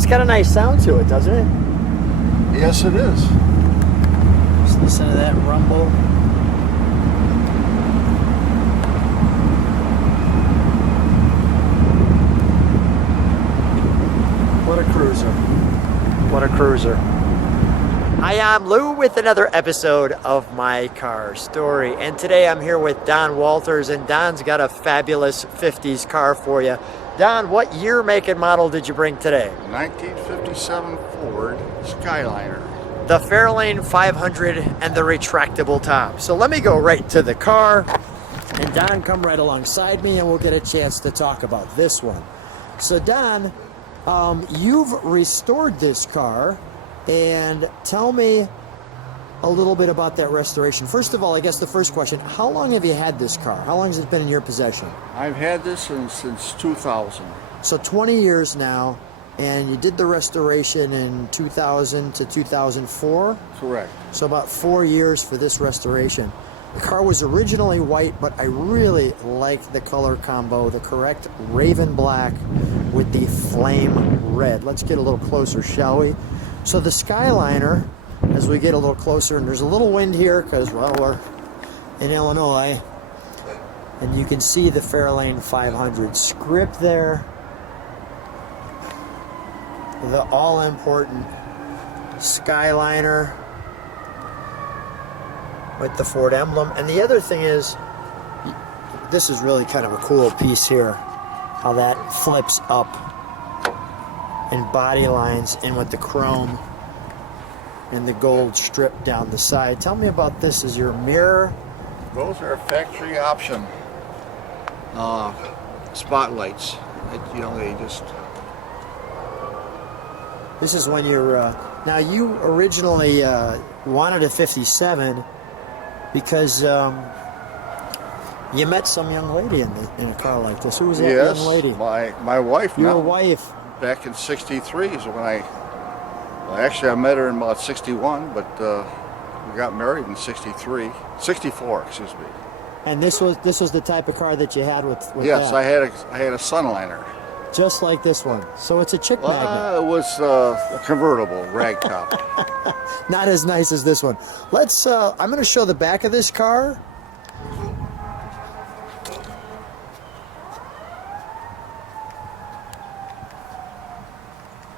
it's got a nice sound to it, doesn't it? Yes, it is. Just listen to that rumble. What a cruiser. What a cruiser. Hi, I'm Lou with another episode of My Car Story. And today I'm here with Don Walters, and Don's got a fabulous 50s car for you. Don, what year, make, and model did you bring today? 1957 Ford Skyliner. The Fairlane 500 and the retractable top. So let me go right to the car, and Don, come right alongside me and we'll get a chance to talk about this one. So Don, you've restored this car, and tell me a little bit about that restoration. First of all, I guess the first question, how long have you had this car? How long has it been in your possession? I've had this since 2000. So 20 years now, and you did the restoration in 2000 to 2004? Correct. So about 4 years for this restoration. The car was originally white, but I really like the color combo, the correct raven black with the flame red. Let's get a little closer, shall we? So the Skyliner, as we get a little closer, and there's a little wind here because, well, we're in Illinois, and you can see the Fairlane 500 script there, the all-important Skyliner with the Ford emblem. And the other thing is, this is really kind of a cool piece here, how that flips up and body lines in with the chrome and the gold strip down the side. Tell me about this. Is your mirror? Those are factory option spotlights. They just... This is when you're... now, you originally wanted a 57 because you met some young lady in a car like this. Who was that young lady? My wife. Your wife. Back in '63 is when I met her in about '61, but we got married in '64, excuse me. And this was the type of car that you had with yes, that. I had a Sunliner. Just like this one. So it's a chick magnet. It was a convertible, ragtop. Not as nice as this one. Let's, I'm going to show the back of this car.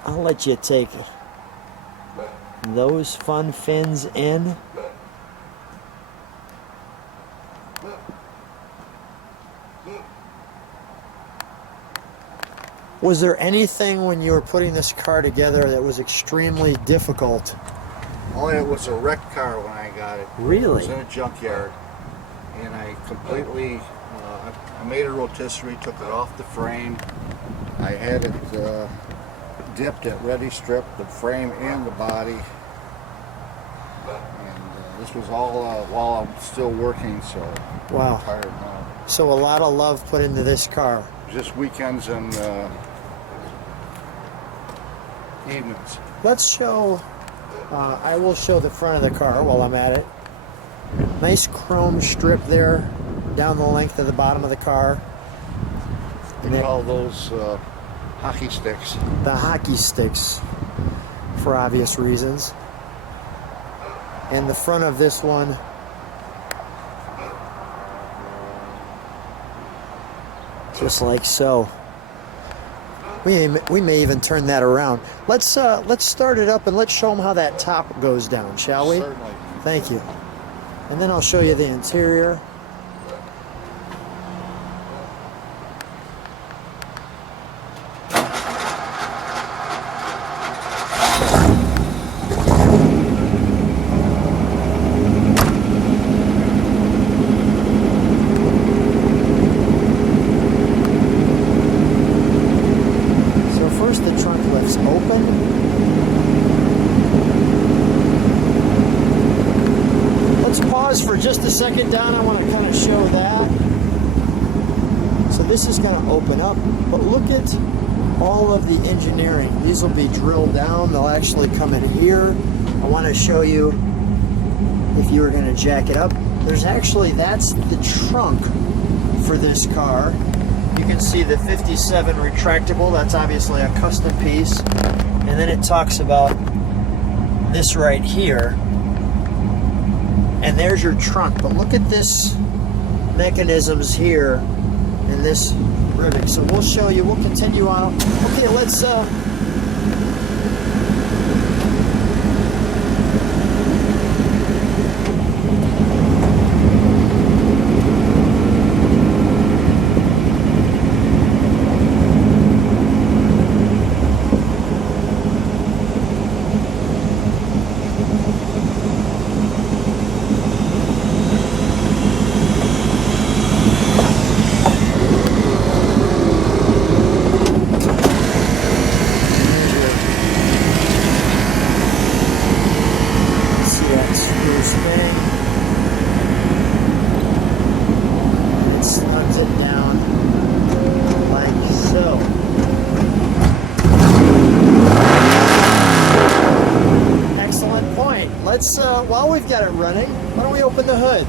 I'll let you take those fun fins in. Was there anything when you were putting this car together that was extremely difficult? Only it was a wrecked car when I got it. Really? It was in a junkyard, and I completely, I made a rotisserie, took it off the frame. I had it dipped at ready strip, the frame and the body. And this was all while I'm still working, so wow. I'm tired now. So a lot of love put into this car. Just weekends and evenings. Let's show, I will show the front of the car while I'm at it. Nice chrome strip there down the length of the bottom of the car. And all those hockey sticks. The hockey sticks, for obvious reasons. And the front of this one, just like so. We may even turn that around. Let's start it up and let's show them how that top goes down, shall we? Certainly. Thank you. And then I'll show you the interior. For just a second, Don, I want to kind of show that. So this is going to open up, but look at all of the engineering. These will be drilled down. They'll actually come in here. I want to show you, if you were going to jack it up, there's actually, that's the trunk for this car. You can see the 57 retractable. That's obviously a custom piece. And then it talks about this right here. And there's your trunk. But look at this mechanisms here in this rivet. So we'll show you, we'll continue on. Okay, let's while we've got it running, why don't we open the hood?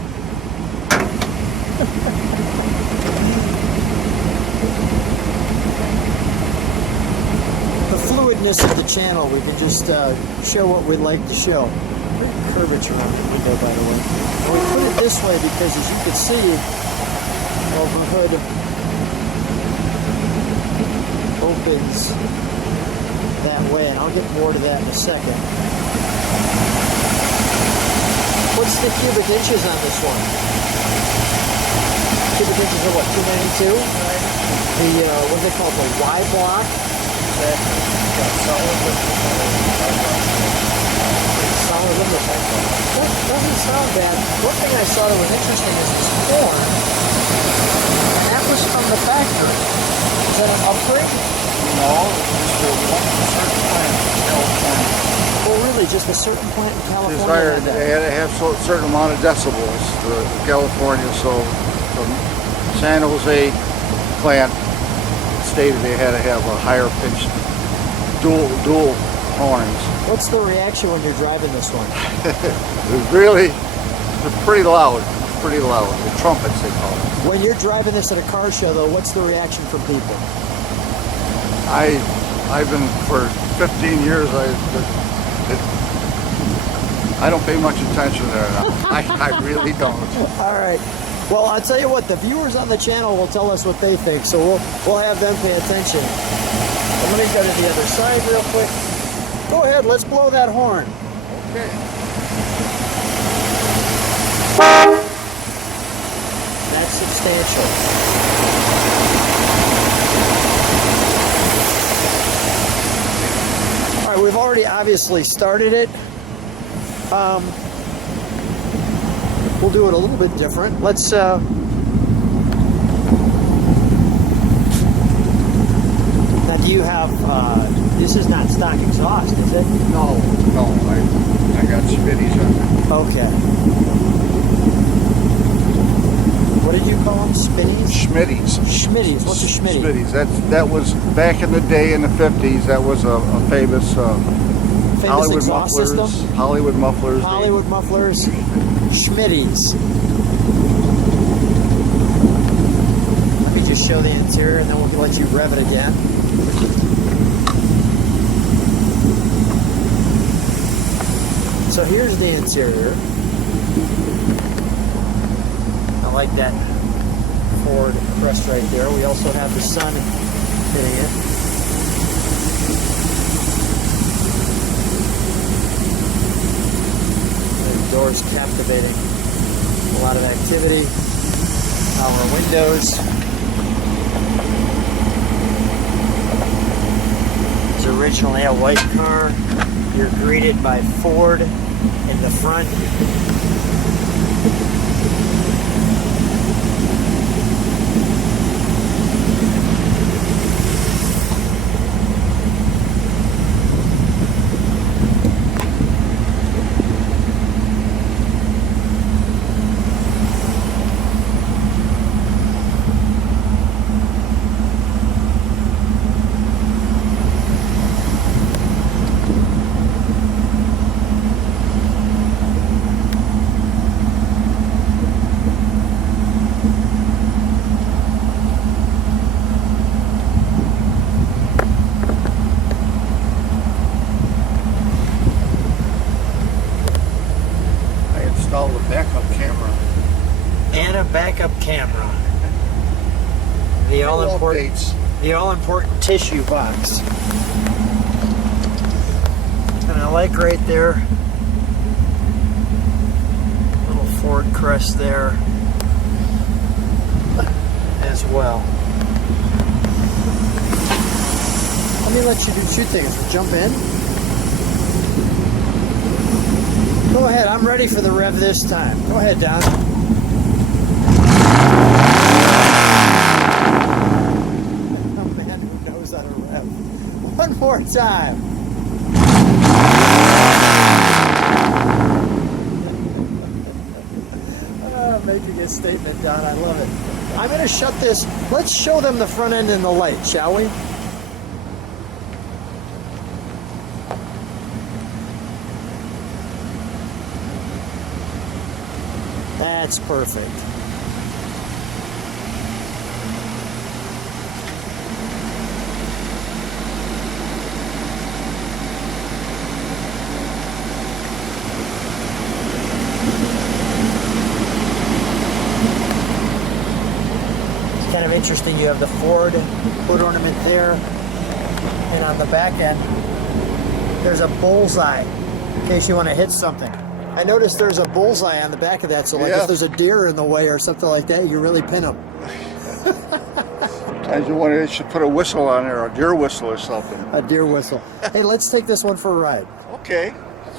The fluidness of the channel, we can just show what we'd like to show. Great curvature on the window, by the way. And we put it this way because, as you can see, well, the hood opens that way, and I'll get more to that in a second. What's the cubic inches on this one? Cubic inches are what, 292? Right. The, what's it called, the Y block? Solid limit. That doesn't sound bad. One thing I saw that was interesting is this form. And that was from the factory. Is that an upgrade? No, just a certain plant in California. Well, really, just a certain plant in California? Desired, they had to have a certain amount of decibels, California, so the San Jose plant stated they had to have a higher pitched dual horns. What's the reaction when you're driving this one? It's pretty loud, the trumpets they call it. When you're driving this at a car show, though, what's the reaction from people? I've been, for 15 years, I don't pay much attention there now. I really don't. All right. Well, I'll tell you what, the viewers on the channel will tell us what they think, so we'll have them pay attention. I'm going to go to the other side real quick. Go ahead, let's blow that horn. Okay. That's substantial. All right, we've already obviously started it. We'll do it a little bit different. Let's now, do you have this is not stock exhaust, is it? No, I got spitties on it. Okay. What did you call them? Spitties? Schmitties. Schmitties. What's a schmitty? Schmitties. That was back in the day in the 50s. That was a famous Hollywood exhaust mufflers. system? Hollywood mufflers. Hollywood mufflers. Schmitties. Let me just show the interior and then we'll let you rev it again. So here's the interior. I like that Ford crest right there. We also have the sun hitting it. The doors captivating. A lot of activity. Power windows. It's originally a white car. You're greeted by Ford in the front. and a backup camera. The all-important tissue box. And I like right there, little Ford crest there as well. Let me let you do two things. Jump in. Go ahead, I'm ready for the rev this time. Go ahead, Don. Oh man, who knows how to rev? One more time. Making a statement, Don. I love it. I'm going to shut this. Let's show them the front end and the light, shall we? That's perfect. Kind of interesting, you have the Ford hood ornament there, and on the back end there's a bullseye in case you want to hit something. I noticed there's a bullseye on the back of that, so like if there's a deer in the way or something like that, you really pin them. Sometimes you should put a whistle on there, a deer whistle or something. A deer whistle. Hey, let's take this one for a ride. Okay,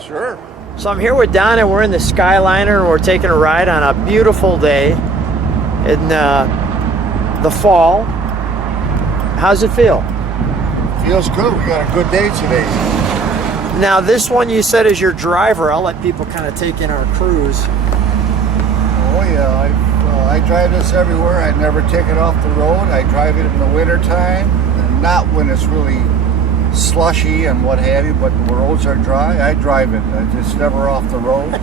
sure. So I'm here with Don, and we're in the Skyliner, and we're taking a ride on a beautiful day in the fall. How's it feel? Feels good. We got a good day today. Now this one you said is your driver. I'll let people kind of take in our cruise. Oh yeah, I drive this everywhere. I never take it off the road. I drive it in the winter time, and not when it's really slushy and what have you, but the roads are dry. I drive it. It's never off the roads.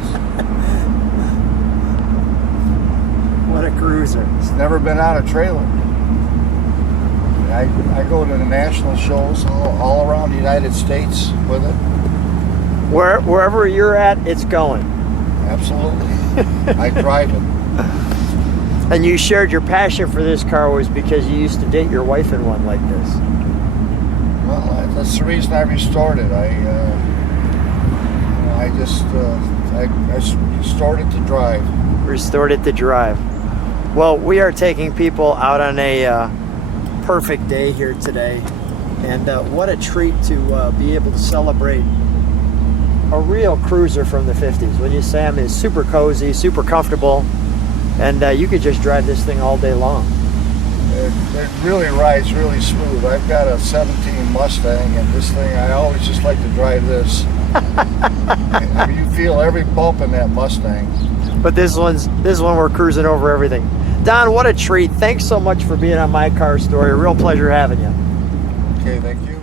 What a cruiser. It's never been on a trailer. I go to the national shows all around the United States with it. Wherever you're at, it's going. Absolutely. I drive it. And you shared your passion for this car was because you used to date your wife in one like this. Well, that's the reason I restored it. I just restored it to drive. Restored it to drive. Well, we are taking people out on a perfect day here today, and what a treat to be able to celebrate a real cruiser from the 50s. When you say, I mean, it's super cozy, super comfortable, and you could just drive this thing all day long. It really rides really smooth. I've got a 17 Mustang, and this thing, I always just like to drive this. You feel every bump in that Mustang. But this one we're cruising over everything. Don, what a treat. Thanks so much for being on My Car Story. A real pleasure having you. Okay, thank you.